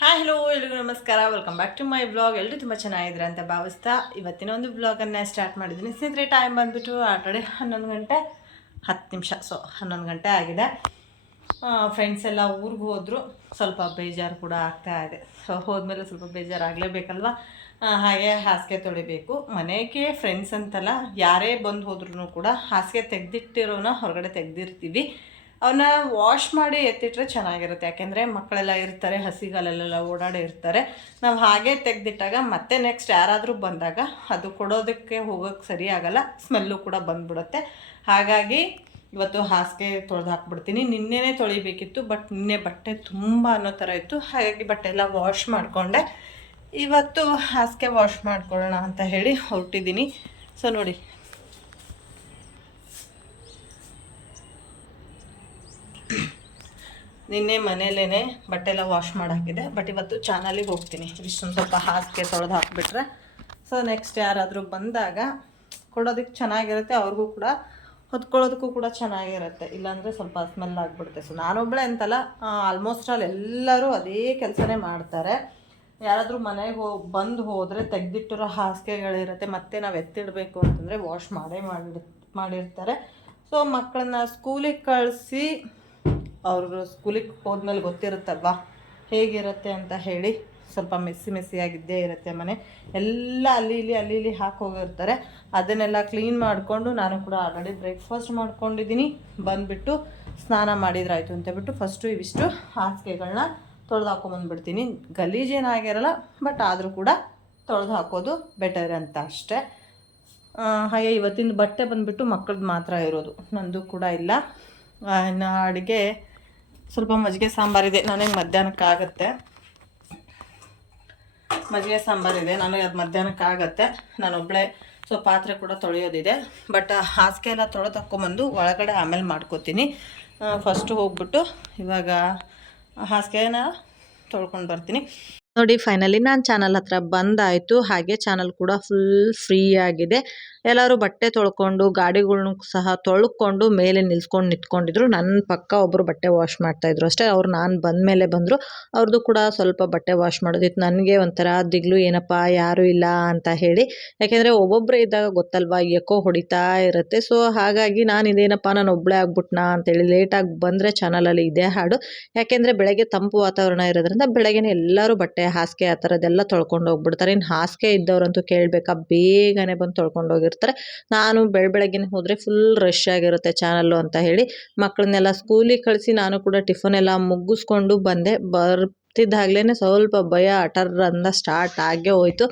Hi hello ಎಲ್ರಿಗೂ ನಮಸ್ಕಾರ. Welcome back to my blog ಎಲ್ಲರೂ ತುಂಬ ಚೆನ್ನಾಗಿದ್ರೆ ಅಂತ ಭಾವಿಸ್ತಾ ಇವತ್ತಿನ ಒಂದು ಬ್ಲಾಗನ್ನು ಸ್ಟಾರ್ಟ್ ಮಾಡಿದ್ದೀನಿ. ಸ್ನೇಹಿತರೆ ಟೈಮ್ ಬಂದುಬಿಟ್ಟು ಆಲ್ರೆಡಿ ಹನ್ನೊಂದು ಗಂಟೆ ಹತ್ತು ನಿಮಿಷ ಸೊ ಹನ್ನೊಂದು ಗಂಟೆ ಆಗಿದೆ. ಫ್ರೆಂಡ್ಸ್ ಎಲ್ಲ ಊರಿಗೆ ಹೋದರು. ಸ್ವಲ್ಪ ಬೇಜಾರು ಕೂಡ ಆಗ್ತಾ ಇದೆ. ಸೊ ಹೋದ್ಮೇಲೆ ಸ್ವಲ್ಪ ಬೇಜಾರು ಆಗಲೇಬೇಕಲ್ವ? ಹಾಗೆ ಹಾಸಿಗೆ ತೊಳಿಬೇಕು. ಮನೆಗೆ ಫ್ರೆಂಡ್ಸ್ ಅಂತಲ್ಲ, ಯಾರೇ ಬಂದು ಹೋದ್ರೂ ಕೂಡ ಹಾಸಿಗೆ ತೆಗೆದಿಟ್ಟಿರೋನ ಹೊರಗಡೆ ತೆಗೆದಿರ್ತೀವಿ. ಅವನ್ನ ವಾಶ್ ಮಾಡಿ ಎತ್ತಿಟ್ರೆ ಚೆನ್ನಾಗಿರುತ್ತೆ. ಯಾಕೆಂದರೆ ಮಕ್ಕಳೆಲ್ಲ ಇರ್ತಾರೆ, ಹಸಿಗಾಲಲ್ಲೆಲ್ಲ ಓಡಾಡಿ ಇರ್ತಾರೆ. ನಾವು ಹಾಗೆ ತೆಗೆದಿಟ್ಟಾಗ ಮತ್ತೆ ನೆಕ್ಸ್ಟ್ ಯಾರಾದರೂ ಬಂದಾಗ ಅದು ಕೊಡೋದಕ್ಕೆ ಹೋಗೋಕ್ಕೆ ಸರಿ ಆಗಲ್ಲ ಸ್ಮೆಲ್ಲು ಕೂಡ ಬಂದ್ಬಿಡುತ್ತೆ. ಹಾಗಾಗಿ ಇವತ್ತು ಹಾಸಿಗೆ ತೊಳೆದು ಹಾಕ್ಬಿಡ್ತೀನಿ. ನಿನ್ನೆನೇ ತೊಳಿಬೇಕಿತ್ತು ಬಟ್ ನಿನ್ನೆ ಬಟ್ಟೆ ತುಂಬ ಅನ್ನೋ ಥರ ಇತ್ತು. ಹಾಗಾಗಿ ಬಟ್ಟೆ ಎಲ್ಲ ವಾಶ್ ಮಾಡಿಕೊಂಡೆ. ಇವತ್ತು ಹಾಸಿಗೆ ವಾಶ್ ಮಾಡ್ಕೊಳ್ಳೋಣ ಅಂತ ಹೇಳಿ ಹೊರಟಿದ್ದೀನಿ. ಸೊ ನೋಡಿ ನಿನ್ನೆ ಮನೇಲೇ ಬಟ್ಟೆ ಎಲ್ಲ ವಾಶ್ ಮಾಡಾಕಿದೆ ಬಟ್ ಇವತ್ತು ಚಾನಲಿಗೆ ಹೋಗ್ತೀನಿ. ಇಷ್ಟೊಂದು ಸ್ವಲ್ಪ ಹಾಸಿಗೆ ತೊಳೆದು ಹಾಕ್ಬಿಟ್ರೆ. ಸೊ ನೆಕ್ಸ್ಟ್ ಯಾರಾದರೂ ಬಂದಾಗ ಕೊಡೋದಕ್ಕೆ ಚೆನ್ನಾಗಿರುತ್ತೆ, ಅವ್ರಿಗೂ ಕೂಡ ಹೊತ್ಕೊಳ್ಳೋದಕ್ಕೂ ಕೂಡ ಚೆನ್ನಾಗಿರುತ್ತೆ. ಇಲ್ಲಾಂದರೆ ಸ್ವಲ್ಪ ಸ್ಮೆಲ್ ಆಗಿಬಿಡುತ್ತೆ. ಸೊ ನಾನೊಬ್ಬಳೆ ಅಂತಲ್ಲ ಆಲ್ಮೋಸ್ಟ್ ಆಲ್ ಎಲ್ಲರೂ ಅದೇ ಕೆಲಸನೇ ಮಾಡ್ತಾರೆ. ಯಾರಾದರೂ ಮನೆಗೆ ಹೋಗಿ ಬಂದು ಹೋದರೆ ತೆಗೆದಿಟ್ಟಿರೋ ಹಾಸಿಗೆಗಳಿರುತ್ತೆ. ಮತ್ತೆ ನಾವು ಎತ್ತಿಡಬೇಕು ಅಂತಂದರೆ ವಾಶ್ ಮಾಡೇ ಮಾಡಿ ಮಾಡಿರ್ತಾರೆ. ಸೊ ಮಕ್ಕಳನ್ನ ಸ್ಕೂಲಿಗೆ ಕಳಿಸಿ ಅವ್ರು ಸ್ಕೂಲಿಗೆ ಹೋದ್ಮೇಲೆ ಗೊತ್ತಿರುತ್ತಲ್ವಾ? ಹೇಗಿರುತ್ತೆ ಅಂತ ಹೇಳಿ ಸ್ವಲ್ಪ ಮೆಸ್ಸಿ ಮೆಸ್ಸಿಯಾಗಿದ್ದೇ ಇರುತ್ತೆ ಮನೆ. ಎಲ್ಲ ಅಲ್ಲಿ ಇಲ್ಲಿ ಅಲ್ಲಿ ಇಲ್ಲಿ ಹಾಕಿ ಹೋಗಿರ್ತಾರೆ. ಅದನ್ನೆಲ್ಲ ಕ್ಲೀನ್ ಮಾಡಿಕೊಂಡು ನಾನು ಕೂಡ ಆಲ್ರೆಡಿ ಬ್ರೇಕ್ಫಾಸ್ಟ್ ಮಾಡ್ಕೊಂಡಿದ್ದೀನಿ. ಬಂದುಬಿಟ್ಟು ಸ್ನಾನ ಮಾಡಿದ್ರಾಯ್ತು ಅಂತ ಬಿಟ್ಟು ಫಸ್ಟು ಇವಿಷ್ಟು ಹಾಸಿಗೆಗಳನ್ನ ತೊಳೆದು ಹಾಕೊಂಬಂದ್ಬಿಡ್ತೀನಿ ಗಲೀಜೇನಾಗಿರಲ್ಲ ಬಟ್ ಆದರೂ ಕೂಡ ತೊಳೆದು ಹಾಕೋದು ಬೆಟರ್ ಅಂತ ಅಷ್ಟೇ. ಹಾಗೆ ಇವತ್ತಿನ ಬಟ್ಟೆ ಬಂದುಬಿಟ್ಟು ಮಕ್ಕಳದ್ದು ಮಾತ್ರ ಇರೋದು. ನಂದು ಕೂಡ ಇಲ್ಲ. ಇನ್ನು ಅಡುಗೆ ಸ್ವಲ್ಪ ಮಜ್ಜಿಗೆ ಸಾಂಬಾರಿದೆ ನನಗೆ ಮಧ್ಯಾಹ್ನಕ್ಕೆ ಆಗುತ್ತೆ. ಮಜ್ಜಿಗೆ ಸಾಂಬಾರಿದೆ ನನಗೆ ಅದು ಮಧ್ಯಾಹ್ನಕ್ಕೆ ಆಗುತ್ತೆ. ನಾನೊಬ್ಬಳೇ ಸೊ ಪಾತ್ರೆ ಕೂಡ ತೊಳೆಯೋದಿದೆ. ಬಟ್ ಹಾಸಿಗೆ ಎಲ್ಲ ತೊಳೆದು ಹಾಕ್ಕೊಂಬಂದು ಒಳಗಡೆ ಆಮೇಲೆ ಮಾಡ್ಕೋತೀನಿ. ಫಸ್ಟು ಹೋಗ್ಬಿಟ್ಟು ಇವಾಗ ಹಾಸಿಗೆನ ತೊಳ್ಕೊಂಡು ಬರ್ತೀನಿ. ನೋಡಿ ಫೈನಲಿ ನಾನು ಚಾನಲ್ ಹತ್ರ ಬಂದಾಯಿತು. ಹಾಗೆ ಚಾನಲ್ ಕೂಡ ಫುಲ್ ಫ್ರೀ ಆಗಿದೆ. ಎಲ್ಲರೂ ಬಟ್ಟೆ ತೊಳ್ಕೊಂಡು, ಗಾಡಿಗಳ್ನು ಸಹ ತೊಳ್ಕೊಂಡು ಮೇಲೆ ನಿಲ್ಸ್ಕೊಂಡು ನಿಂತ್ಕೊಂಡಿದ್ರು. ನನ್ನ ಪಕ್ಕ ಒಬ್ಬರು ಬಟ್ಟೆ ವಾಶ್ ಮಾಡ್ತಾಯಿದ್ರು ಅಷ್ಟೇ. ಅವ್ರು ನಾನು ಬಂದ ಮೇಲೆ ಬಂದರು. ಅವ್ರದ್ದು ಕೂಡ ಸ್ವಲ್ಪ ಬಟ್ಟೆ ವಾಶ್ ಮಾಡೋದಿತ್ತು. ನನಗೆ ಒಂಥರ ದಿಗ್ಲು, ಏನಪ್ಪ, ಯಾರು ಇಲ್ಲ ಅಂತ ಹೇಳಿ. ಯಾಕೆಂದರೆ ಒಬ್ಬೊಬ್ಬರೇ ಇದ್ದಾಗ ಗೊತ್ತಲ್ವಾ, ಎಕೋ ಹೊಡಿತಾ ಇರುತ್ತೆ. ಸೊ ಹಾಗಾಗಿ ನಾನು ಇದೇನಪ್ಪ, ನಾನು ಒಬ್ಬಳೇ ಆಗ್ಬಿಟ್ನಾ ಅಂತೇಳಿ ಲೇಟಾಗಿ ಬಂದರೆ ಚಾನಲಲ್ಲಿ ಇದೇ ಹಾಡು. ಯಾಕೆಂದರೆ ಬೆಳಗ್ಗೆ ತಂಪು ವಾತಾವರಣ ಇರೋದ್ರಿಂದ ಬೆಳಗ್ಗೆನೇ ಎಲ್ಲರೂ ಬಟ್ಟೆ ಹಾಸಿಗೆ ಆ ಥರದ್ದೆಲ್ಲ ತೊಳ್ಕೊಂಡು ಹೋಗ್ಬಿಡ್ತಾರೆ. ಇನ್ನು ಹಾಸಿಗೆ ಇದ್ದವರಂತೂ ಕೇಳಬೇಕಾ? ಬೇಗನೆ ಬಂದು ತೊಳ್ಕೊಂಡು ಹೋಗಿರ್ತಾರೆ. ನಾನು ಬೆಳ ಬೆಳಗ್ಗೆನೆ ಹೋದರೆ ಫುಲ್ ರಶ್ ಆಗಿರುತ್ತೆ ಚಾನಲ್ಲು ಅಂತ ಹೇಳಿ. ಮಕ್ಕಳನ್ನೆಲ್ಲ ಸ್ಕೂಲಿಗೆ ಕಳಿಸಿ ನಾನು ಕೂಡ ಟಿಫನ್ ಎಲ್ಲ ಮುಗಿಸ್ಕೊಂಡು ಬಂದೆ. ಬರ್ತಿದ್ದಾಗಲೇ ಸ್ವಲ್ಪ ಭಯ ಅಟರ್ ಅಂದ ಸ್ಟಾರ್ಟ್ ಆಗೇ ಹೋಯ್ತು.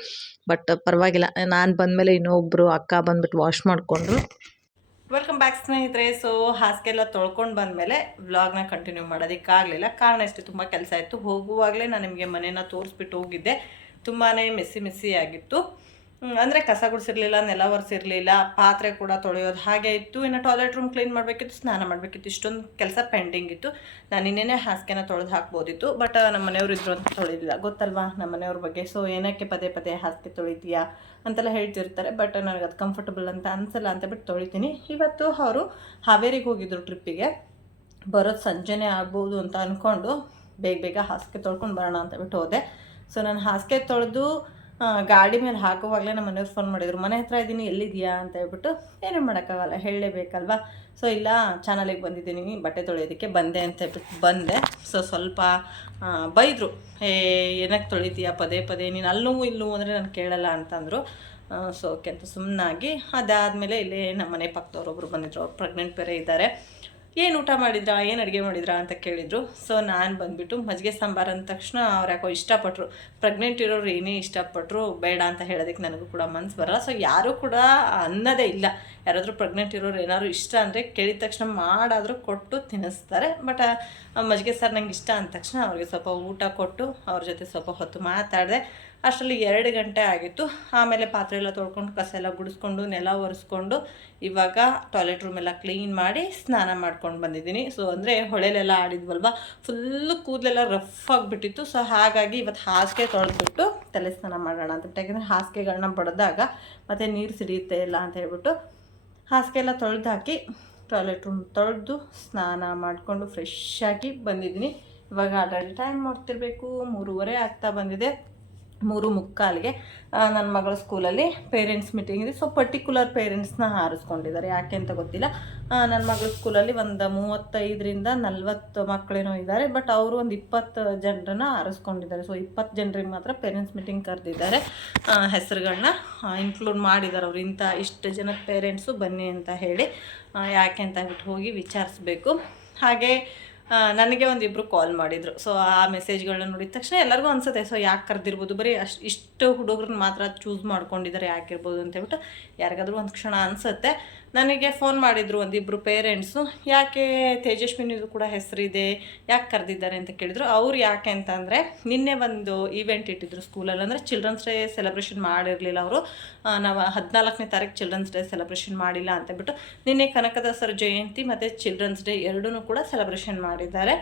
ಬಟ್ ಪರವಾಗಿಲ್ಲ. ನಾನು ಬಂದಮೇಲೆ ಇನ್ನೊಬ್ಬರು ಅಕ್ಕ ಬಂದ್ಬಿಟ್ಟು ವಾಶ್ ಮಾಡಿಕೊಂಡ್ರು. ವೆಲ್ಕಮ್ ಬ್ಯಾಕ್ ಸ್ನೇಹಿತರೆ. ಸೊ ಹಾಸಿಗೆ ಎಲ್ಲ ತೊಳ್ಕೊಂಡು ಬಂದಮೇಲೆ ವ್ಲಾಗ್ನ ಕಂಟಿನ್ಯೂ ಮಾಡೋದಕ್ಕಾಗಲಿಲ್ಲ. ಕಾರಣ ಇಷ್ಟು, ತುಂಬ ಕೆಲಸ ಇತ್ತು. ಹೋಗುವಾಗಲೇ ನಾನು ನಿಮಗೆ ಮನೇನ ತೋರಿಸ್ಬಿಟ್ಟು ಹೋಗಿದ್ದೆ. ತುಂಬಾ ಮೆಸ್ಸಿ ಮೆಸ್ಸಿ ಆಗಿತ್ತು. ಅಂದರೆ ಕಸ ಗುಡಿಸಿರಲಿಲ್ಲ, ನೆಲ ಒರೆಸಿರಲಿಲ್ಲ, ಪಾತ್ರೆ ಕೂಡ ತೊಳೆಯೋದು ಹಾಗೆ ಇತ್ತು. ಇನ್ನು ಟಾಯ್ಲೆಟ್ ರೂಮ್ ಕ್ಲೀನ್ ಮಾಡಬೇಕಿತ್ತು, ಸ್ನಾನ ಮಾಡಬೇಕಿತ್ತು. ಇಷ್ಟೊಂದು ಕೆಲಸ ಪೆಂಡಿಂಗ್ ಇತ್ತು. ನಾನು ಇನ್ನೇನೆ ಹಾಸಿಗೆನ ತೊಳೆದು ಹಾಕ್ಬೋದಿತ್ತು ಬಟ್ ನಮ್ಮ ಮನೆಯವರು ಇದ್ರು ಅಂತ ತೊಳೆದಿಲ್ಲ ಗೊತ್ತಲ್ವಾ? ನಮ್ಮ ಮನೆಯವ್ರ ಬಗ್ಗೆ. ಸೊ ಏನಕ್ಕೆ ಪದೇ ಪದೇ ಹಾಸಿಗೆ ತೊಳಿತೀಯಾ ಅಂತೆಲ್ಲ ಹೇಳ್ತಿರ್ತಾರೆ ಬಟ್ ನನಗೆ ಅದು ಕಂಫರ್ಟಬಲ್ ಅಂತ ಅನಿಸಲ್ಲ ಅಂತ ಬಿಟ್ಟು ತೊಳಿತೀನಿ. ಇವತ್ತು ಅವರು ಹಾವೇರಿಗೆ ಹೋಗಿದ್ರು ಟ್ರಿಪ್ಪಿಗೆ ಬರೋದು ಸಂಜೆನೇ ಆಗ್ಬೋದು ಅಂತ ಅಂದ್ಕೊಂಡು ಬೇಗ ಬೇಗ ಹಾಸಿಗೆ ತೊಳ್ಕೊಂಡು ಬರೋಣ ಅಂತ ಬಿಟ್ಟು ಹೋದೆ. ಸೊ ನಾನು ಹಾಸಿಗೆ ತೊಳೆದು ಗಾಡಿ ಮೇಲೆ ಹಾಕುವಾಗಲೇ ನಮ್ಮ ಮನೆಯವ್ರು ಫೋನ್ ಮಾಡಿದ್ರು, ಮನೆ ಹತ್ರ ಇದ್ದೀನಿ ಎಲ್ಲಿದೆಯಾ ಅಂತ ಹೇಳ್ಬಿಟ್ಟು ಏನೂ ಮಾಡೋಕ್ಕಾಗಲ್ಲ, ಹೇಳಲೇಬೇಕಲ್ವಾ? ಸೊ ಇಲ್ಲ ಚಾನಲಿಗೆ ಬಂದಿದ್ದೀನಿ, ಬಟ್ಟೆ ತೊಳೆಯೋದಕ್ಕೆ ಬಂದೆ ಅಂತ ಹೇಳ್ಬಿಟ್ಟು ಬಂದೆ. ಸೊ ಸ್ವಲ್ಪ ಬೈದರು ಏ ಏನಕ್ಕೆ ತೊಳಿತೀಯ? ಪದೇ ಪದೇ, ನೀನು ಅಲ್ಲೂ ಇಲ್ಲೂ ಅಂದರೆ ನಾನು ಕೇಳಲ್ಲ ಅಂತಂದರು. ಸೊ ಓಕೆ ಅಂತ ಸುಮ್ಮನಾಗಿ ಅದಾದಮೇಲೆ ಇಲ್ಲಿ ನಮ್ಮ ಮನೆ ಪಕ್ಕದವ್ರೊಬ್ರು ಬಂದಿದ್ರು, ಅವ್ರು ಪ್ರೆಗ್ನೆಂಟ್ ಬೇರೆ ಇದ್ದಾರೆ. ಏನು ಊಟ ಮಾಡಿದ್ರಾ? ಏನು ಅಡುಗೆ ಮಾಡಿದ್ರಾ ಅಂತ ಕೇಳಿದರು. ಸೊ ನಾನು ಬಂದುಬಿಟ್ಟು ಮಜ್ಜಿಗೆ ಸಾಂಬಾರು ಅಂದ ತಕ್ಷಣ ಅವ್ರು ಯಾಕೋ ಇಷ್ಟಪಟ್ಟರು ಪ್ರೆಗ್ನೆಂಟ್ ಇರೋರು ಏನೇ ಇಷ್ಟಪಟ್ಟರು ಬೇಡ ಅಂತ ಹೇಳೋದಕ್ಕೆ ನನಗೂ ಕೂಡ ಮನ್ಸು ಬರಲ್ಲ. ಸೊ ಯಾರೂ ಕೂಡ ಅನ್ನೋದೇ ಇಲ್ಲ. ಯಾರಾದರೂ ಪ್ರೆಗ್ನೆಂಟ್ ಇರೋರು ಏನಾದ್ರು ಇಷ್ಟ ಅಂದರೆ ಕೇಳಿದ ತಕ್ಷಣ ಮಾಡಾದರೂ ಕೊಟ್ಟು ತಿನ್ನಿಸ್ತಾರೆ. ಬಟ್ ಮಜ್ಜಿಗೆ ಸಾರು ನಂಗೆ ಇಷ್ಟ ಅಂದ ತಕ್ಷಣ ಅವ್ರಿಗೆ ಸ್ವಲ್ಪ ಊಟ ಕೊಟ್ಟು ಅವ್ರ ಜೊತೆ ಸ್ವಲ್ಪ ಹೊತ್ತು ಮಾತಾಡಿದೆ. ಅಷ್ಟರಲ್ಲಿ ಎರಡು ಗಂಟೆ ಆಗಿತ್ತು. ಆಮೇಲೆ ಪಾತ್ರೆ ಎಲ್ಲ ತೊಳ್ಕೊಂಡು, ಕಸ ಎಲ್ಲ ಗುಡಿಸ್ಕೊಂಡು, ನೆಲ ಒರೆಸ್ಕೊಂಡು ಇವಾಗ ಟಾಯ್ಲೆಟ್ ರೂಮ್ ಎಲ್ಲ ಕ್ಲೀನ್ ಮಾಡಿ ಸ್ನಾನ ಮಾಡ್ಕೊಂಡು ಬಂದಿದ್ದೀನಿ. ಸೊ ಅಂದರೆ ಹೊಳೆಲೆಲ್ಲ ಆಡಿದ್ವಲ್ವ? ಫುಲ್ಲು ಕೂದಲೆಲ್ಲ ರಫ್ ಆಗಿಬಿಟ್ಟಿತ್ತು. ಸೊ ಹಾಗಾಗಿ ಇವತ್ತು ಹಾಸಿಗೆ ತೊಳೆದ್ಬಿಟ್ಟು ತಲೆ ಸ್ನಾನ ಮಾಡೋಣ ಅಂತ ಯಾಕೆಂದರೆ ಹಾಸಿಗೆಗಳನ್ನ ಬಡ್ದಾಗ ಮತ್ತು ನೀರು ಸಿಡಿಯುತ್ತೆ ಇಲ್ಲ ಅಂತ ಹೇಳ್ಬಿಟ್ಟು ಹಾಸಿಗೆ ಎಲ್ಲ ತೊಳೆದು ಹಾಕಿ ಟಾಯ್ಲೆಟ್ ರೂಮ್ ತೊಳೆದು ಸ್ನಾನ ಮಾಡಿಕೊಂಡು ಫ್ರೆಶ್ ಆಗಿ ಬಂದಿದ್ದೀನಿ. ಇವಾಗ ಆಲ್ರೆಡಿ ಟೈಮ್ ಮಾಡ್ತಿರ್ಬೇಕು. ಮೂರುವರೆ ಆಗ್ತಾ ಬಂದಿದೆ. ಮೂರು ಮುಕ್ಕಾಲಿಗೆ ನನ್ನ ಮಗಳ ಸ್ಕೂಲಲ್ಲಿ ಪೇರೆಂಟ್ಸ್ ಮೀಟಿಂಗ್ ಇದೆ. ಸೊ ಪರ್ಟಿಕ್ಯುಲರ್ ಪೇರೆಂಟ್ಸ್ನ ಹಾರಿಸ್ಕೊಂಡಿದ್ದಾರೆ. ಯಾಕೆ ಅಂತ ಗೊತ್ತಿಲ್ಲ. ನನ್ನ ಮಗಳ ಸ್ಕೂಲಲ್ಲಿ ಒಂದು ಮೂವತ್ತೈದರಿಂದ ನಲ್ವತ್ತು ಮಕ್ಕಳೇನೋ ಇದ್ದಾರೆ. ಬಟ್ ಅವರು ಒಂದು ಇಪ್ಪತ್ತು ಜನರನ್ನ ಆರಿಸ್ಕೊಂಡಿದ್ದಾರೆ ಸೊ ಇಪ್ಪತ್ತು ಜನರಿಗೆ ಮಾತ್ರ ಪೇರೆಂಟ್ಸ್ ಮೀಟಿಂಗ್ ಕರೆದಿದ್ದಾರೆ. ಹೆಸರುಗಳನ್ನ ಇನ್ಕ್ಲೂಡ್ ಮಾಡಿದ್ದಾರೆ ಅವರು. ಇಂಥ ಇಷ್ಟು ಜನ ಪೇರೆಂಟ್ಸು ಬನ್ನಿ ಅಂತ ಹೇಳಿ ಯಾಕೆ ಅಂತ ಹೋಗಿ ವಿಚಾರಿಸ್ಬೇಕು. ಹಾಗೆ ನನಗೆ ಒಂದಿಬ್ಬರು ಕಾಲ್ ಮಾಡಿದರು. ಸೊ ಆ ಮೆಸೇಜ್ಗಳನ್ನ ನೋಡಿದ ತಕ್ಷಣ ಎಲ್ಲರಿಗೂ ಅನ್ಸುತ್ತೆ ಸೊ ಯಾಕೆ ಕರೆದಿರ್ಬೋದು? ಬರೀ ಅಷ್ಟು, ಇಷ್ಟು ಹುಡುಗರನ್ನ ಮಾತ್ರ ಚೂಸ್ ಮಾಡ್ಕೊಂಡಿದ್ದಾರೆ ಯಾಕಿರ್ಬೋದು ಅಂತ ಹೇಳ್ಬಿಟ್ಟು ಯಾರಿಗಾದ್ರೂ ಒಂದು ಕ್ಷಣ ಅನಿಸುತ್ತೆ. ನನಗೆ ಫೋನ್ ಮಾಡಿದರು ಒಂದಿಬ್ಬರು ಪೇರೆಂಟ್ಸು ಯಾಕೆ ತೇಜಸ್ವಿನಿದು ಕೂಡ ಹೆಸರಿದೆ, ಯಾಕೆ ಕರೆದಿದ್ದಾರೆ ಅಂತ ಕೇಳಿದರು. ಅವ್ರು ಯಾಕೆ ಅಂತಂದರೆ, ನಿನ್ನೆ ಒಂದು ಈವೆಂಟ್ ಇಟ್ಟಿದ್ರು ಸ್ಕೂಲಲ್ಲಿ ಅಂದರೆ ಚಿಲ್ಡ್ರನ್ಸ್ ಡೇ ಸೆಲೆಬ್ರೇಷನ್ ಮಾಡಿರಲಿಲ್ಲ ಅವರು. ನಾವು ಹದಿನಾಲ್ಕನೇ ತಾರೀಕು ಚಿಲ್ಡ್ರನ್ಸ್ ಡೇ ಸೆಲೆಬ್ರೇಷನ್ ಮಾಡಿಲ್ಲ ಅಂತ ಬಿಟ್ಟು, ನಿನ್ನೆ ಕನಕದಾಸರ ಜಯಂತಿ ಮತ್ತು ಚಿಲ್ಡ್ರನ್ಸ್ ಡೇ ಎರಡೂ ಕೂಡ ಸೆಲೆಬ್ರೇಷನ್ ಮಾಡಿದ್ದಾರೆ.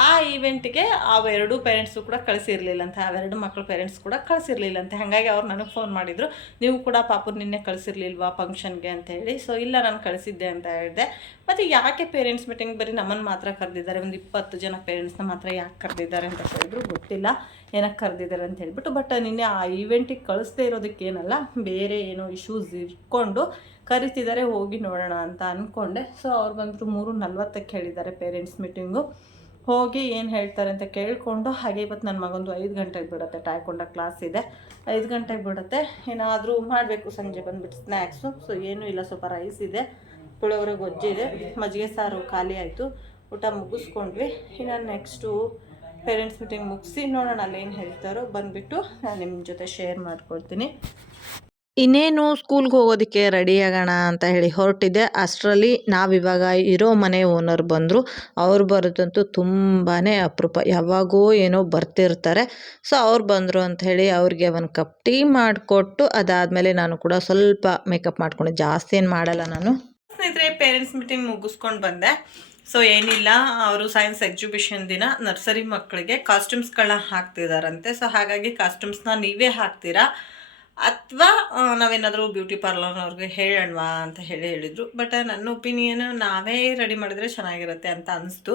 ಆ ಈವೆಂಟ್ಗೆ ಅವೆರಡು ಪೇರೆಂಟ್ಸು ಕೂಡ ಕಳಿಸಿರ್ಲಿಲ್ಲ ಅಂತ ಅವೆರಡು ಮಕ್ಕಳ ಪೇರೆಂಟ್ಸ್ ಕೂಡ ಕಳಿಸಿರ್ಲಿಲ್ಲ ಅಂತ ಹಾಗಾಗಿ ಅವ್ರು ನನಗೆ ಫೋನ್ ಮಾಡಿದರು. ನೀವು ಕೂಡ ಪಾಪು ನಿನ್ನೆ ಕಳಿಸಿರ್ಲಿಲ್ವಾ ಫಂಕ್ಷನ್ಗೆ ಅಂತ ಹೇಳಿ. ಸೊ ಇಲ್ಲ, ನಾನು ಕಳಿಸಿದ್ದೆ ಅಂತ ಹೇಳಿದೆ. ಮತ್ತು ಯಾಕೆ ಪೇರೆಂಟ್ಸ್ ಮೀಟಿಂಗ್ ಬರೀ ನಮ್ಮನ್ನು ಮಾತ್ರ ಕರೆದಿದ್ದಾರೆ? ಒಂದು ಇಪ್ಪತ್ತು ಜನ ಪೇರೆಂಟ್ಸ್ನ ಮಾತ್ರ ಯಾಕೆ ಕರೆದಿದ್ದಾರೆ ಅಂತ ಹೇಳಿದ್ರು ಗೊತ್ತಿಲ್ಲ. ಏನಕ್ಕೆ ಕರೆದಿದ್ದಾರೆ ಅಂತ ಹೇಳ್ಬಿಟ್ಟು. ಬಟ್ ನಿನ್ನೆ ಆ ಈವೆಂಟಿಗೆ ಕಳಿಸ್ದೇ ಇರೋದಕ್ಕೇನಲ್ಲ ಬೇರೆ ಏನೋ ಇಶ್ಯೂಸ್ ಇಟ್ಕೊಂಡು ಕರಿತಿದ್ದಾರೆ, ಹೋಗಿ ನೋಡೋಣ ಅಂತ ಅಂದ್ಕೊಂಡೆ ಸೊ ಅವ್ರು ಬಂದರು ಮೂರು ನಲ್ವತ್ತಕ್ಕೆ ಹೇಳಿದ್ದಾರೆ ಪೇರೆಂಟ್ಸ್ ಮೀಟಿಂಗು ಹೋಗಿ ಏನು ಹೇಳ್ತಾರೆ ಅಂತ ಕೇಳಿಕೊಂಡು, ಹಾಗೆ ಇವತ್ತು ನನ್ನ ಮಗಂದು ಐದು ಗಂಟೆಗೆ ಬಿಡುತ್ತೆ ಟಾಯ್ಕೊಂಡ ಕ್ಲಾಸ್ ಇದೆ. ಐದು ಗಂಟೆಗೆ ಬಿಡುತ್ತೆ. ಏನಾದರೂ ಮಾಡಬೇಕು ಸಂಜೆ ಬಂದುಬಿಟ್ಟು ಸ್ನ್ಯಾಕ್ಸು ಸೊ ಏನೂ ಇಲ್ಲ, ಸ್ವಲ್ಪ ರೈಸ್ ಇದೆ. ಪುಳಿಯೋಗರೆ ಗೊಜ್ಜಿದೆ ಮಜ್ಜಿಗೆ ಸಾರು ಖಾಲಿ ಆಯಿತು. ಊಟ ಮುಗಿಸ್ಕೊಂಡ್ವಿ. ಇನ್ನು ನೆಕ್ಸ್ಟು ಪೇರೆಂಟ್ಸ್ ಮೀಟಿಂಗ್ ಮುಗಿಸಿ ನೋಡೋಣ ಅಲ್ಲಿ ಏನು ಹೇಳ್ತಾರೋ ಬಂದುಬಿಟ್ಟು ನಾನು ನಿಮ್ಮ ಜೊತೆ ಶೇರ್ ಮಾಡ್ಕೊಳ್ತೀನಿ. ಇನ್ನೇನು ಸ್ಕೂಲ್ಗೆ ಹೋಗೋದಕ್ಕೆ ರೆಡಿ ಆಗೋಣ ಅಂತ ಹೇಳಿ ಹೊರಟಿದ್ದೆ. ಅಷ್ಟರಲ್ಲಿ ನಾವಿವಾಗ ಇರೋ ಮನೆ ಓನರ್ ಬಂದರು. ಅವ್ರು ಬರೋದಂತೂ ತುಂಬಾ ಅಪರೂಪ. ಯಾವಾಗೋ ಏನೋ ಬರ್ತಿರ್ತಾರೆ. ಸೊ ಅವ್ರು ಬಂದರು ಅಂತ ಹೇಳಿ ಅವ್ರಿಗೆ ಒಂದು ಕಪ್ ಟೀ ಮಾಡಿಕೊಟ್ಟು ಅದಾದಮೇಲೆ ನಾನು ಕೂಡ ಸ್ವಲ್ಪ ಮೇಕಪ್ ಮಾಡ್ಕೊಂಡೆ ಜಾಸ್ತಿ ಏನು ಮಾಡಲ್ಲ ನಾನು. ಸ್ನೇಹಿತರೆ ಪೇರೆಂಟ್ಸ್ ಮೀಟಿಂಗ್ ಮುಗಿಸ್ಕೊಂಡು ಬಂದೆ. ಸೊ ಏನಿಲ್ಲ, ಅವರು ಸೈನ್ಸ್ ಎಕ್ಸಿಬಿಷನ್ ದಿನ ನರ್ಸರಿ ಮಕ್ಕಳಿಗೆ ಕಾಸ್ಟ್ಯೂಮ್ಸ್ಗಳನ್ನ ಹಾಕ್ತಿದಾರಂತೆ. ಸೊ ಹಾಗಾಗಿ ಕಾಸ್ಟ್ಯೂಮ್ಸ್ನ ನೀವೇ ಹಾಕ್ತೀರಾ? ಅಥವಾ ನಾವೇನಾದರೂ ಬ್ಯೂಟಿ ಪಾರ್ಲರ್ನವ್ರಿಗೆ ಹೇಳೋಣವಾ ಅಂತ ಹೇಳಿ ಹೇಳಿದರು. ಬಟ್ ನನ್ನ ಒಪಿನಿಯನ್ ನಾವೇ ರೆಡಿ ಮಾಡಿದ್ರೆ ಚೆನ್ನಾಗಿರುತ್ತೆ ಅಂತ ಅನಿಸ್ತು.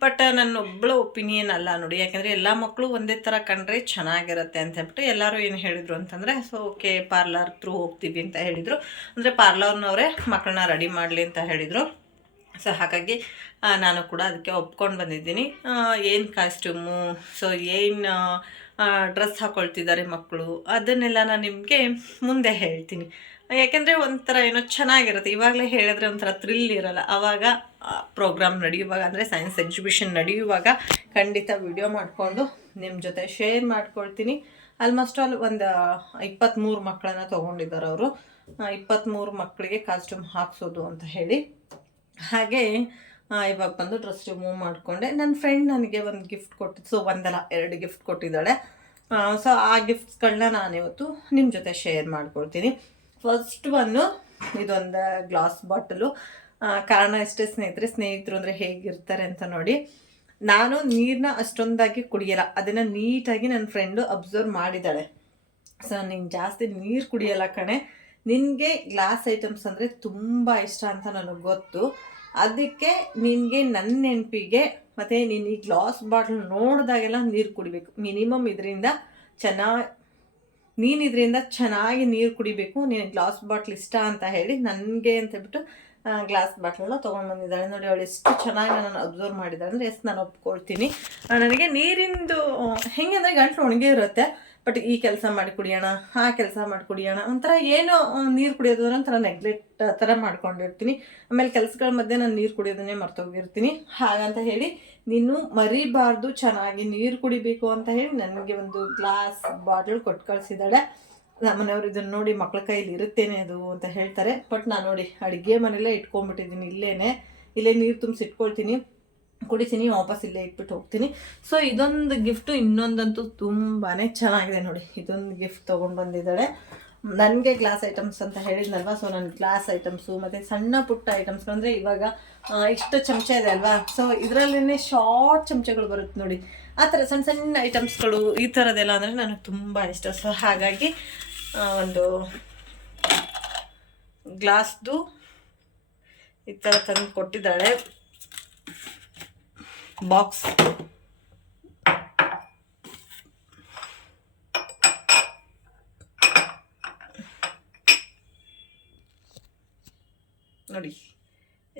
ಬಟ್ ನನ್ನ ಒಬ್ಬಳ ಒಪಿನಿಯನ್ ಅಲ್ಲ ನೋಡಿ. ಯಾಕೆಂದರೆ ಎಲ್ಲ ಮಕ್ಕಳು ಒಂದೇ ಥರ ಕಂಡ್ರೆ ಚೆನ್ನಾಗಿರುತ್ತೆ ಅಂತ ಹೇಳ್ಬಿಟ್ಟು ಎಲ್ಲರೂ ಏನು ಹೇಳಿದರು ಅಂತಂದರೆ, ಸೊ, ಓಕೆ, ಪಾರ್ಲರ್ ಥ್ರೂ ಹೋಗ್ತೀವಿ ಅಂತ ಹೇಳಿದರು. ಅಂದರೆ ಪಾರ್ಲರ್ನವರೇ ಮಕ್ಕಳನ್ನ ರೆಡಿ ಮಾಡಲಿ ಅಂತ ಹೇಳಿದರು. ಸೊ, ಹಾಗಾಗಿ ನಾನು ಕೂಡ ಅದಕ್ಕೆ ಒಪ್ಕೊಂಡು ಬಂದಿದ್ದೀನಿ. ಏನು ಕಾಸ್ಟ್ಯೂಮು? ಸೊ, ಏನು ಡ್ರೆಸ್ ಹಾಕೊಳ್ತಿದ್ದಾರೆ ಮಕ್ಕಳು. ಅದನ್ನೆಲ್ಲ ನಾನು ನಿಮಗೆ ಮುಂದೆ ಹೇಳ್ತೀನಿ. ಯಾಕೆಂದರೆ ಒಂಥರ ಏನೋ ಚೆನ್ನಾಗಿರುತ್ತೆ. ಇವಾಗಲೇ ಹೇಳಿದ್ರೆ ಒಂಥರ ಥ್ರಿಲ್ ಇರಲ್ಲ. ಆವಾಗ ಪ್ರೋಗ್ರಾಮ್ ನಡೆಯುವಾಗ, ಅಂದರೆ ಸೈನ್ಸ್ ಎಕ್ಸಿಬಿಷನ್ ನಡೆಯುವಾಗ ಖಂಡಿತ ವಿಡಿಯೋ ಮಾಡಿಕೊಂಡು ನಿಮ್ಮ ಜೊತೆ ಶೇರ್ ಮಾಡ್ಕೊಳ್ತೀನಿ. ಆಲ್ಮೋಸ್ಟ್ ಆಲ್ ಒಂದು ಇಪ್ಪತ್ತ್ಮೂರು ಮಕ್ಕಳನ್ನ ತೊಗೊಂಡಿದ್ದಾರೆ ಅವರು. ಇಪ್ಪತ್ತ್ಮೂರು ಮಕ್ಕಳಿಗೆ ಕಾಸ್ಟ್ಯೂಮ್ ಹಾಕ್ಸೋದು ಅಂತ ಹೇಳಿ. ಹಾಗೆ ಇವಾಗ ಬಂದು ಡ್ರೆಸ್ ರಿಮೂವ್ ಮಾಡಿಕೊಂಡೆ. ನನ್ನ ಫ್ರೆಂಡ್ ನನಗೆ ಒಂದು ಗಿಫ್ಟ್ ಕೊಟ್ಟಿದ್ದು ಸೊ ಒಂದಲ್ಲ, ಎರಡು ಗಿಫ್ಟ್ ಕೊಟ್ಟಿದ್ದಾಳೆ. ಸೊ ಆ ಗಿಫ್ಟ್ಸ್ಗಳನ್ನ ನಾನಿವತ್ತು ನಿಮ್ಮ ಜೊತೆ ಶೇರ್ ಮಾಡ್ಕೊಳ್ತೀನಿ. ಫಸ್ಟ್ ಒಂದು ಇದೊಂದು ಗ್ಲಾಸ್ ಬಾಟಲು ಕಾರಣ ಎಷ್ಟೇ ಸ್ನೇಹಿತರೆ, ಸ್ನೇಹಿತರು ಅಂದರೆ ಹೇಗಿರ್ತಾರೆ ಅಂತ ನೋಡಿ. ನಾನು ನೀರನ್ನ ಅಷ್ಟೊಂದಾಗಿ ಕುಡಿಯಲ್ಲ. ಅದನ್ನು ನೀಟಾಗಿ ನನ್ನ ಫ್ರೆಂಡು ಅಬ್ಸರ್ವ್ ಮಾಡಿದ್ದಾಳೆ. ಸೊ ನೀನು ಜಾಸ್ತಿ ನೀರು ಕುಡಿಯಲ್ಲ ಕಣೆ. ನಿನಗೆ ಗ್ಲಾಸ್ ಐಟಮ್ಸ್ ಅಂದರೆ ತುಂಬ ಇಷ್ಟ ಅಂತ ನನಗೆ ಗೊತ್ತು. ಅದಕ್ಕೆ ನಿನಗೆ ನನ್ನ ನೆನಪಿಗೆ, ಮತ್ತು ನೀನು ಈ ಗ್ಲಾಸ್ ಬಾಟ್ಲ್ ನೋಡಿದಾಗೆಲ್ಲ ನೀರು ಕುಡಿಬೇಕು. ಮಿನಿಮಮ್ ಇದರಿಂದ ಚೆನ್ನಾಗಿ ನೀನು ಇದರಿಂದ ಚೆನ್ನಾಗಿ ನೀರು ಕುಡಿಬೇಕು. ನೀನು ಗ್ಲಾಸ್ ಬಾಟ್ಲ್ ಇಷ್ಟ ಅಂತ ಹೇಳಿ ನನಗೆ ಅಂತ ಹೇಳ್ಬಿಟ್ಟು ಗ್ಲಾಸ್ ಬಾಟ್ಲನ್ನ ತೊಗೊಂಡು ಬಂದಿದ್ದಾಳೆ. ನೋಡಿ ಅವಳು ಎಷ್ಟು ಚೆನ್ನಾಗಿ ನಾನು ಅಬ್ಸರ್ವ್ ಮಾಡಿದ್ದಾಳೆ. ಅಂದರೆ ಎಷ್ಟು ನಾನು ಒಪ್ಕೊಳ್ತೀನಿ. ನನಗೆ ನೀರಿಂದು ಹೆಂಗಂದರೆ ಗಂಟ್ಲು ಒಣಗಿ ಇರುತ್ತೆ. ಬಟ್ ಈ ಕೆಲಸ ಮಾಡಿ ಕುಡಿಯೋಣ, ಆ ಕೆಲಸ ಮಾಡಿ ಕುಡಿಯೋಣ, ಒಂಥರ ಏನೋ ನೀರು ಕುಡಿಯೋದು ಅಂದ್ರೆ ಒಂಥರ ನೆಗ್ಲೆಕ್ಟ್ ಥರ ಮಾಡ್ಕೊಂಡಿರ್ತೀನಿ. ಆಮೇಲೆ ಕೆಲಸಗಳ ಮಧ್ಯೆ ನಾನು ನೀರು ಕುಡಿಯೋದನ್ನೇ ಮರ್ತೋಗಿರ್ತೀನಿ. ಹಾಗಂತ ಹೇಳಿ, ನೀನು ಮರಿಬಾರ್ದು, ಚೆನ್ನಾಗಿ ನೀರು ಕುಡಿಬೇಕು ಅಂತ ಹೇಳಿ ನನಗೆ ಒಂದು ಗ್ಲಾಸ್ ಬಾಟಲ್ ಕೊಟ್ಟು ಕಳಿಸಿದ್ದಾಳೆ. ನಮ್ಮನೆಯವರು ಇದನ್ನು ನೋಡಿ ಮಕ್ಳ ಕೈಲಿ ಇರುತ್ತೇನೆ ಅದು ಅಂತ ಹೇಳ್ತಾರೆ. ಬಟ್ ನಾನು ನೋಡಿ ಅಡುಗೆ ಮನೆಯಲ್ಲೇ ಇಟ್ಕೊಂಡ್ಬಿಟ್ಟಿದ್ದೀನಿ ಇಲ್ಲೇನೆ. ಇಲ್ಲೇ ನೀರು ತುಂಬಿಸಿ ಇಟ್ಕೊಳ್ತೀನಿ ಕುಡಿತೀನಿ, ವಾಪಸ್ ಇಲ್ಲೇ ಇಟ್ಬಿಟ್ಟು ಹೋಗ್ತೀನಿ. ಸೊ ಇದೊಂದು ಗಿಫ್ಟು ಇನ್ನೊಂದಂತೂ ತುಂಬಾ ಚೆನ್ನಾಗಿದೆ ನೋಡಿ. ಇದೊಂದು ಗಿಫ್ಟ್ ತೊಗೊಂಡು ಬಂದಿದ್ದಾಳೆ. ನನಗೆ ಗ್ಲಾಸ್ ಐಟಮ್ಸ್ ಅಂತ ಹೇಳಿದ್ನಲ್ವಾ? ಸೊ ನನ್ನ ಗ್ಲಾಸ್ ಐಟಮ್ಸು ಮತ್ತು ಸಣ್ಣ ಪುಟ್ಟ ಐಟಮ್ಸ್ ಅಂದರೆ ಇವಾಗ ಇಷ್ಟು ಚಮಚ ಇದೆ ಅಲ್ವಾ? ಸೊ ಇದರಲ್ಲೇ ಶಾರ್ಟ್ ಚಮಚಗಳು ಬರುತ್ತೆ ನೋಡಿ. ಆ ಥರ ಸಣ್ಣ ಸಣ್ಣ ಐಟಮ್ಸ್ಗಳು ಈ ಥರದ್ದೆಲ್ಲ ಅಂದರೆ ನನಗೆ ತುಂಬ ಇಷ್ಟ. ಸೊ ಹಾಗಾಗಿ ಒಂದು ಗ್ಲಾಸ್ದು ಈ ಥರ ತಂದು ಕೊಟ್ಟಿದ್ದಾಳೆ. box. Noticias.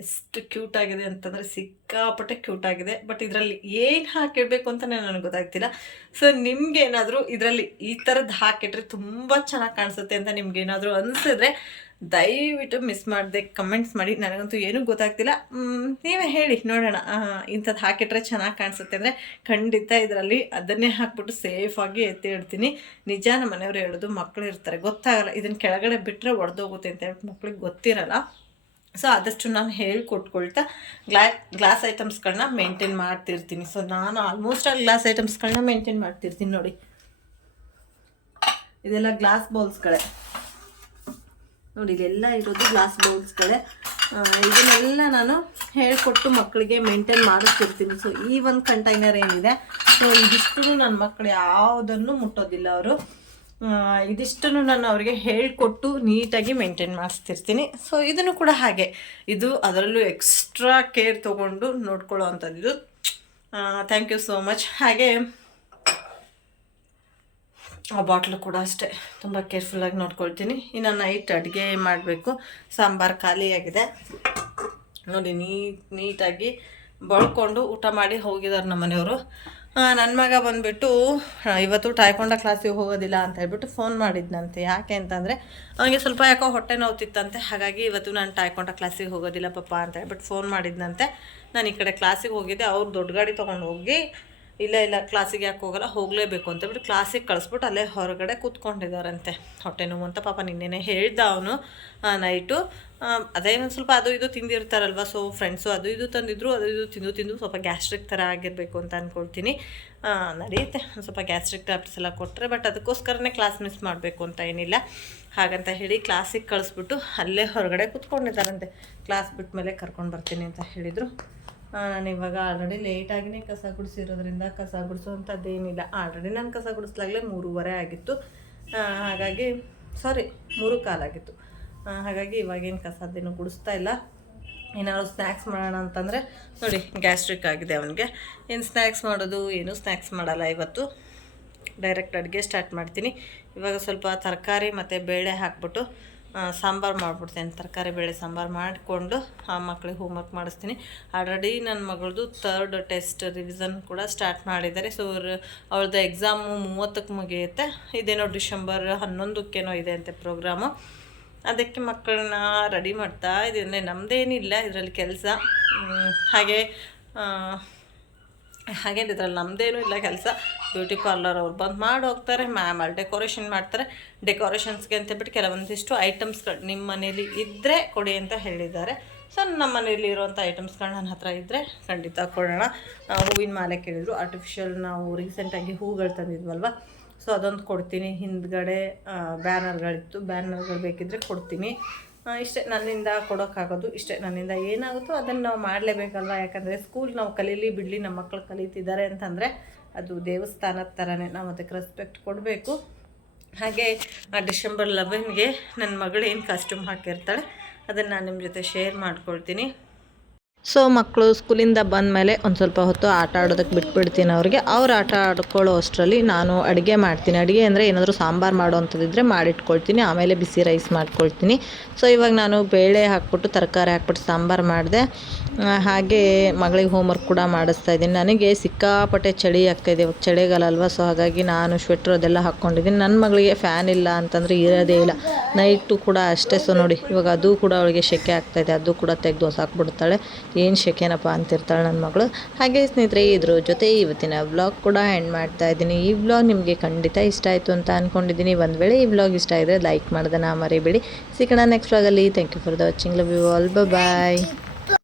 ಎಷ್ಟು ಕ್ಯೂಟ್ ಆಗಿದೆ ಅಂತಂದರೆ ಸಿಕ್ಕಾಪಟ್ಟೆ ಕ್ಯೂಟ್ ಆಗಿದೆ. ಬಟ್ ಇದರಲ್ಲಿ ಏನು ಹಾಕಿಡಬೇಕು ಅಂತಲೇ ನನಗೆ ಗೊತ್ತಾಗ್ತಿಲ್ಲ. ಸೊ ನಿಮ್ಗೆ ಏನಾದರೂ ಇದರಲ್ಲಿ ಈ ಥರದ್ದು ಹಾಕಿಟ್ರೆ ತುಂಬ ಚೆನ್ನಾಗಿ ಕಾಣಿಸುತ್ತೆ ಅಂತ ನಿಮ್ಗೆ ಏನಾದರೂ ಅನಿಸಿದ್ರೆ ದಯವಿಟ್ಟು ಮಿಸ್ ಮಾಡದೆ ಕಮೆಂಟ್ಸ್ ಮಾಡಿ. ನನಗಂತೂ ಏನೂ ಗೊತ್ತಾಗ್ತಿಲ್ಲ. ನೀವೇ ಹೇಳಿ, ನೋಡೋಣ. ಇಂಥದ್ದು ಹಾಕಿಟ್ರೆ ಚೆನ್ನಾಗಿ ಕಾಣಿಸುತ್ತೆ ಅಂದರೆ ಖಂಡಿತ ಇದರಲ್ಲಿ ಅದನ್ನೇ ಹಾಕ್ಬಿಟ್ಟು ಸೇಫಾಗಿ ಎತ್ತಿ ಇಡ್ತೀನಿ. ನಿಜ ನಮ್ಮ ಮನೆಯವರು ಹೇಳೋದು ಮಕ್ಕಳು ಇರ್ತಾರೆ, ಗೊತ್ತಾಗಲ್ಲ. ಇದನ್ನು ಕೆಳಗಡೆ ಬಿಟ್ಟರೆ ಒಡೆದೋಗುತ್ತೆ ಅಂತ ಹೇಳ್ಬಿಟ್ಟು ಮಕ್ಳಿಗೆ ಗೊತ್ತಿರಲ್ಲ. ಸೊ ಆದಷ್ಟು ನಾನು ಹೇಳ್ಕೊಟ್ಕೊಳ್ತಾ ಗ್ಲಾ, ಗ್ಲಾಸ್ ಐಟಮ್ಸ್ಗಳನ್ನ ಮೇಂಟೈನ್ ಮಾಡ್ತಿರ್ತೀನಿ. ಸೊ ನಾನು ಆಲ್ಮೋಸ್ಟ್ ಆಲ್ ಗ್ಲಾಸ್ ಐಟಮ್ಸ್ಗಳನ್ನ ಮೇಂಟೈನ್ ಮಾಡ್ತಿರ್ತೀನಿ ನೋಡಿ. ಇದೆಲ್ಲ ಗ್ಲಾಸ್ ಬೌಲ್ಸ್ಗಳೇ. ನೋಡಿ ಇದೆಲ್ಲ ಇರೋದು ಗ್ಲಾಸ್ ಬೌಲ್ಸ್ಗಳೇ. ಇದನ್ನೆಲ್ಲ ನಾನು ಹೇಳಿಕೊಟ್ಟು ಮಕ್ಕಳಿಗೆ ಮೇಂಟೈನ್ ಮಾಡಿಸ್ತಿರ್ತೀನಿ. ಸೊ ಈ ಒಂದು ಕಂಟೈನರ್ ಏನಿದೆ, ಸೊ ಇದಿಷ್ಟು ನನ್ನ ಮಕ್ಕಳು ಯಾವುದನ್ನು ಮುಟ್ಟೋದಿಲ್ಲ ಅವರು. ಇದಿಷ್ಟನ್ನು ನಾನು ಅವರಿಗೆ ಹೇಳಿಕೊಟ್ಟು ನೀಟಾಗಿ ಮೇಂಟೈನ್ ಮಾಡಿಸ್ತಿರ್ತೀನಿ. ಸೊ ಇದನ್ನು ಕೂಡ ಹಾಗೆ. ಇದು ಅದರಲ್ಲೂ ಎಕ್ಸ್ಟ್ರಾ ಕೇರ್ ತೊಗೊಂಡು ನೋಡ್ಕೊಳ್ಳೋ ಅಂಥದ್ದು ಥ್ಯಾಂಕ್ ಯು ಸೋ ಮಚ್ ಹಾಗೆ, ಆ ಬಾಟ್ಲು ಕೂಡ ಅಷ್ಟೇ. ತುಂಬ ಕೇರ್ಫುಲ್ಲಾಗಿ ನೋಡ್ಕೊಳ್ತೀನಿ. ಇನ್ನು ನೈಟ್ ಅಡುಗೆ ಮಾಡಬೇಕು. ಸಾಂಬಾರು ಖಾಲಿಯಾಗಿದೆ ನೋಡಿ ನೀಟ್ ನೀಟಾಗಿ ಬಳ್ಕೊಂಡು ಊಟ ಮಾಡಿ ಹೋಗಿದ್ದಾರೆ ನಮ್ಮ ಮನೆಯವರು ನನ್ನ ಮಗ ಬಂದುಬಿಟ್ಟು ಇವತ್ತು ಟಾಯ್ಕೊಂಡ ಕ್ಲಾಸಿಗೆ ಹೋಗೋದಿಲ್ಲ ಅಂತ ಹೇಳ್ಬಿಟ್ಟು ಫೋನ್ ಮಾಡಿದ್ನಂತೆ. ಯಾಕೆ ಅಂತಂದರೆ, ಅವನಿಗೆ ಸ್ವಲ್ಪ ಯಾಕೋ ಹೊಟ್ಟೆ ನೋವುತ್ತಿತ್ತಂತೆ ಹಾಗಾಗಿ ಇವತ್ತು ನಾನು ಟಾಯ್ಕೊಂಡ ಕ್ಲಾಸಿಗೆ ಹೋಗೋದಿಲ್ಲ ಪಪ್ಪ ಅಂತ ಹೇಳ್ಬಿಟ್ಟು ಫೋನ್ ಮಾಡಿದ್ನಂತೆ. ನಾನು ಈ ಕಡೆ ಕ್ಲಾಸಿಗೆ ಹೋಗಿದ್ದೆ. ಅವ್ರು ದೊಡ್ಡ ಗಾಡಿ ತೊಗೊಂಡು ಹೋಗಿ ಇಲ್ಲ ಇಲ್ಲ ಕ್ಲಾಸಿಗೆ ಯಾಕೆ ಹೋಗಲ್ಲ, ಹೋಗಲೇಬೇಕು ಅಂತ ಬಿಟ್ಟು ಕ್ಲಾಸಿಗೆ ಕಳಿಸ್ಬಿಟ್ಟು ಅಲ್ಲೇ ಹೊರಗಡೆ ಕೂತ್ಕೊಂಡಿದ್ದಾರಂತೆ ಹೊಟ್ಟೆ ನೋವು ಅಂತ ಪಾಪ ನಿನ್ನೆನೆ ಹೇಳ್ದ ಅವನು ನೈಟು ಅದೇ ಒಂದು ಸ್ವಲ್ಪ ಅದು ಇದು ತಿಂದಿರ್ತಾರಲ್ವ ಸೊ ಫ್ರೆಂಡ್ಸು ಅದು ಇದು ತಂದಿದ್ರು, ಅದು ಇದು ತಿಂದು ತಿಂದು ಸ್ವಲ್ಪ ಗ್ಯಾಸ್ಟ್ರಿಕ್ ಥರ ಆಗಿರಬೇಕು ಅಂತ ಅಂದ್ಕೊಳ್ತೀನಿ ನಡೆಯುತ್ತೆ, ಒಂದು ಸ್ವಲ್ಪ ಗ್ಯಾಸ್ಟ್ರಿಕ್ ಟ್ಯಾಬ್ಲೆಟ್ಸ್ ಎಲ್ಲ ಕೊಟ್ಟರೆ ಬಟ್ ಅದಕ್ಕೋಸ್ಕರನೇ ಕ್ಲಾಸ್ ಮಿಸ್ ಮಾಡಬೇಕು ಅಂತ ಏನಿಲ್ಲ. ಹಾಗಂತ ಹೇಳಿ ಕ್ಲಾಸಿಗೆ ಕಳಿಸ್ಬಿಟ್ಟು ಅಲ್ಲೇ ಹೊರಗಡೆ ಕೂತ್ಕೊಂಡಿದ್ದಾರಂತೆ ಕ್ಲಾಸ್ ಬಿಟ್ಟ ಮೇಲೆ ಕರ್ಕೊಂಡು ಬರ್ತೀನಿ ಅಂತ ಹೇಳಿದರು. ನಾನು ಇವಾಗ ಆಲ್ರೆಡಿ ಲೇಟಾಗಿನೇ ಕಸ ಗುಡಿಸಿರೋದ್ರಿಂದ ಕಸ ಗುಡಿಸೋವಂಥದ್ದೇನಿಲ್ಲ ಆಲ್ರೆಡಿ ನಾನು ಕಸ ಗುಡಿಸ್ಲಾಗಲೇ ಮೂರುವರೆ ಆಗಿತ್ತು. ಹಾಗಾಗಿ ಸಾರಿ ಮೂರು ಕಾಲಾಗಿತ್ತು ಹಾಗಾಗಿ ಇವಾಗೇನು ಕಸದ್ದೇನು ಗುಡಿಸ್ತಾ ಇಲ್ಲ. ಏನಾದ್ರು ಸ್ನ್ಯಾಕ್ಸ್ ಮಾಡೋಣ ಅಂತಂದರೆ, ನೋಡಿ ಗ್ಯಾಸ್ಟ್ರಿಕ್ ಆಗಿದೆ ಅವನಿಗೆ. ಏನು ಸ್ನ್ಯಾಕ್ಸ್ ಮಾಡೋದು, ಏನೂ ಸ್ನ್ಯಾಕ್ಸ್ ಮಾಡಲ್ಲ ಇವತ್ತು. ಡೈರೆಕ್ಟ್ ಅಡುಗೆ ಸ್ಟಾರ್ಟ್ ಮಾಡ್ತೀನಿ. ಇವಾಗ ಸ್ವಲ್ಪ ತರಕಾರಿ ಮತ್ತು ಬೇಳೆ ಹಾಕ್ಬಿಟ್ಟು ಸಾಂಬಾರು ಮಾಡಿಬಿಡ್ತೇನೆ ತರಕಾರಿ ಬೇಳೆ ಸಾಂಬಾರು ಮಾಡಿಕೊಂಡು ಆ ಮಕ್ಕಳಿಗೆ ಹೋಮ್ವರ್ಕ್ ಮಾಡಿಸ್ತೀನಿ. ಆಲ್ರೆಡಿ ನನ್ನ ಮಗಳದು ಥರ್ಡ್ ಟೆಸ್ಟ್ ರಿವಿಸನ್ ಕೂಡ ಸ್ಟಾರ್ಟ್ ಮಾಡಿದ್ದಾರೆ. ಸೊ ಅವ್ರದ್ದು ಎಕ್ಸಾಮು ಮೂವತ್ತಕ್ಕೆ ಮುಗಿಯುತ್ತೆ. ಇದೇನೋ ಡಿಸೆಂಬರ್ ಹನ್ನೊಂದಕ್ಕೇನೋ ಇದೆ ಅಂತೆ ಪ್ರೋಗ್ರಾಮು ಅದಕ್ಕೆ ಮಕ್ಕಳನ್ನ ರೆಡಿ ಮಾಡ್ತಾ ಇದ್ದೀನಿ. ನಮ್ಮದೇನಿಲ್ಲ ಇದರಲ್ಲಿ ಕೆಲಸ. ಹಾಗೆ ಹಾಗೇನಿದ್ರಲ್ಲಿ ನಮ್ಮದೇನೂ ಇಲ್ಲ ಕೆಲಸ. ಬ್ಯೂಟಿ ಪಾರ್ಲರ್ ಅವ್ರು ಬಂದು ಮಾಡಿ ಹೋಗ್ತಾರೆ, ಮ್ಯಾಮ್ ಅಲ್ಲಿ ಡೆಕೋರೇಷನ್ ಮಾಡ್ತಾರೆ. ಡೆಕೋರೇಷನ್ಸ್ಗೆ ಅಂತ ಬಿಟ್ಟು ಕೆಲವೊಂದಿಷ್ಟು ಐಟಮ್ಸ್ಗಳು ನಿಮ್ಮ ಮನೇಲಿ ಇದ್ದರೆ ಕೊಡಿ ಅಂತ ಹೇಳಿದ್ದಾರೆ. ಸೊ ನಮ್ಮ ಮನೇಲಿ ಇರುವಂಥ ಐಟಮ್ಸ್ಗಳು ನನ್ನ ಹತ್ರ ಇದ್ದರೆ ಖಂಡಿತ ಕೊಡೋಣ. ಹೂವಿನ ಮಾಲೆ ಕೇಳಿದ್ರು. ಆರ್ಟಿಫಿಷಿಯಲ್ ನಾವು ರೀಸೆಂಟಾಗಿ ಹೂಗಳು ತಂದಿದ್ವಲ್ವ? ಸೊ ಅದೊಂದು ಕೊಡ್ತೀನಿ. ಹಿಂದ್ಗಡೆ ಬ್ಯಾನರ್ಗಳಿತ್ತು ಬ್ಯಾನರ್ಗಳು ಬೇಕಿದ್ದರೆ ಕೊಡ್ತೀನಿ. ಇಷ್ಟೇ. ನನ್ನಿಂದ ಕೊಡೋಕ್ಕಾಗೋದು. ಇಷ್ಟೇ. ನನ್ನಿಂದ ಏನಾಗುತ್ತೋ ಅದನ್ನು ನಾವು ಮಾಡಲೇಬೇಕಲ್ವ? ಯಾಕಂದರೆ ಸ್ಕೂಲ್ ನಾವು ಕಲೀಲಿ ಬಿಡಲಿ ನಮ್ಮ ಮಕ್ಕಳು ಕಲೀತಿದ್ದಾರೆ ಅಂತಂದರೆ ಅದು ದೇವಸ್ಥಾನದ ಥರನೇ ನಾವು ಅದಕ್ಕೆ ರೆಸ್ಪೆಕ್ಟ್ ಕೊಡಬೇಕು. ಹಾಗೆ ಡಿಸೆಂಬರ್ ಲೆವೆನ್ಗೆ ನನ್ನ ಮಗಳು ಏನು ಕಾಸ್ಟ್ಯೂಮ್ ಹಾಕಿರ್ತಾಳೆ, ಅದನ್ನು ನಾನು ನಿಮ್ಮ ಜೊತೆ ಶೇರ್ ಮಾಡ್ಕೊಳ್ತೀನಿ. ಸೊ ಮಕ್ಕಳು ಸ್ಕೂಲಿಂದ ಬಂದ ಮೇಲೆ ಒಂದು ಸ್ವಲ್ಪ ಹೊತ್ತು ಆಟ ಆಡೋದಕ್ಕೆ ಬಿಟ್ಬಿಡ್ತೀನಿ ಅವ್ರಿಗೆ. ಅವ್ರು ಆಟ ಆಡ್ಕೊಳ್ಳೋ ಅಷ್ಟರಲ್ಲಿ ನಾನು ಅಡುಗೆ ಮಾಡ್ತೀನಿ. ಅಡುಗೆ ಅಂದರೆ ಏನಾದರೂ ಸಾಂಬಾರು ಮಾಡೋ ಅಂಥದ್ದಿದ್ರೆ ಮಾಡಿಟ್ಕೊಳ್ತೀನಿ. ಆಮೇಲೆ ಬಿಸಿ ರೈಸ್ ಮಾಡ್ಕೊಳ್ತೀನಿ. ಸೊ ಇವಾಗ ನಾನು ಬೇಳೆ ಹಾಕ್ಬಿಟ್ಟು, ತರಕಾರಿ ಹಾಕ್ಬಿಟ್ಟು ಸಾಂಬಾರು ಮಾಡಿದೆ. ಹಾಗೆ ಮಗಳಿಗೆ ಹೋಮ್ವರ್ಕ್ ಕೂಡ ಮಾಡಿಸ್ತಾ ಇದ್ದೀನಿ. ನನಗೆ ಸಿಕ್ಕಾಪಟ್ಟೆ ಚಳಿ ಆಗ್ತಾಯಿದೆ ಚಳಿಗಾಲ ಅಲ್ವಾ ಸೊ ಹಾಗಾಗಿ ನಾನು ಸ್ವೆಟ್ರ್ ಅದೆಲ್ಲ ಹಾಕ್ಕೊಂಡಿದ್ದೀನಿ. ನನ್ನ ಮಗಳಿಗೆ ಫ್ಯಾನ್ ಇಲ್ಲ ಅಂತಂದರೆ ಇರೋದೇ ಇಲ್ಲ. ನೈಟು ಕೂಡ ಅಷ್ಟೇ ಸೊ ನೋಡಿ, ಇವಾಗ ಅದು ಕೂಡ ಅವಳಿಗೆ ಸೆಕೆ ಆಗ್ತಾಯಿದೆ ಅದು ಕೂಡ ತೆಗೆದು ಹಾಕ್ಬಿಡ್ತಾಳೆ. ಏನು ಸೆಕೆನಪ್ಪ ಅಂತಿರ್ತಾಳೆ ನನ್ನ ಮಗಳು. ಹಾಗೆ ಸ್ನೇಹಿತರೆ, ಇದ್ರ ಜೊತೆ ಇವತ್ತಿನ ವ್ಲಾಗ್ ಕೂಡ ಎಂಡ್ ಮಾಡ್ತಾ ಇದ್ದೀನಿ. ಈ ವ್ಲಾಗ್ ನಿಮಗೆ ಖಂಡಿತ ಇಷ್ಟ ಆಯಿತು ಅಂತ ಅಂದ್ಕೊಂಡಿದ್ದೀನಿ ಒಂದು ವೇಳೆ ಈ ವ್ಲಾಗ್ ಇಷ್ಟ ಆದರೆ ಲೈಕ್ ಮಾಡೋದನ್ನ ಮರಿಬೇಡಿ. ಸಿಗೋಣ ನೆಕ್ಸ್ಟ್ ವ್ಲಾಗಲ್ಲಿ thank you for the watching love you all bye